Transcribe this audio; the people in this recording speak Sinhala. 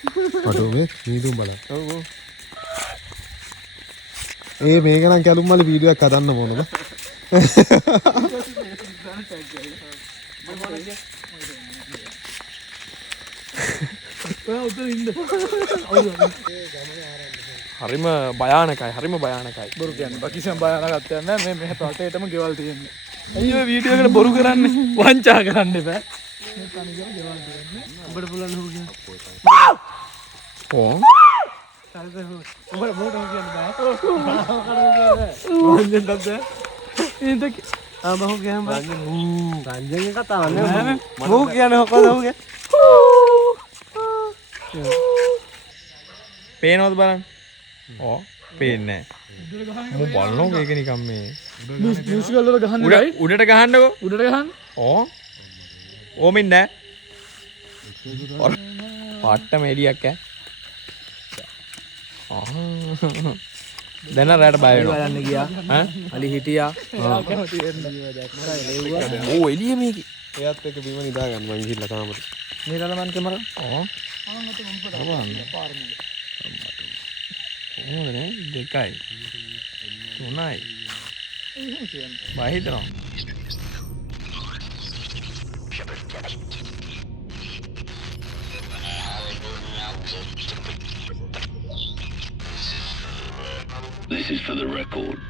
පටුවේ මීදුම් බලන්න. ඔව් ඔව්. මේක නම් කැලුම් මල්ලි වීඩියෝ එකක් හදන්න ඕනද? හරිම භයානකයි. බොරු කියන්නේ. කිසිම භයානකක් නැහැ. මේ මෙහෙ තටේටම ගෙවල් තියෙන්නේ. අයියෝ වීඩියෝ එකට බොරු කරන්නේ. වංචා කරන්න එපා. මේ තනි කරලා ගෙවල් තියෙන්නේ. උඹට පුළුවන් නෝ කියන්නේ. ඕ උඹට බොරු කියන්නේ බෑ. වංජෙන් දැද්ද. ඉන්ද මම ගෑම් රංජන්ගේ කතාවක් නෙවෙයි. මම කියන්නේ කොහොමද ඔහුගේ? පේනවද බලන්න? ඕ පේන්නේ නැහැ. මම බලනකො ඒක නිකන් මේ මියුසිකල් වල ගහන්න ගයි. උඩට ගහන්නකො. උඩට ගහන්න. ඕ ඕමින් නෑ. පාට්ටම එලියක් ඈ. දැන් රැට බය වෙනවා. බලන්න ගියා. ඈ අලි හිටියා. ඕ එළිය මේකේ. එයාත් එක්ක බිම නිදා ගන්න මං ගිහිල්ලා තාමට. මේ ළමන් කැමරා. ඕ කොහොමද නේ? 2යි 3යි. බය හිතනවා. This is for the record.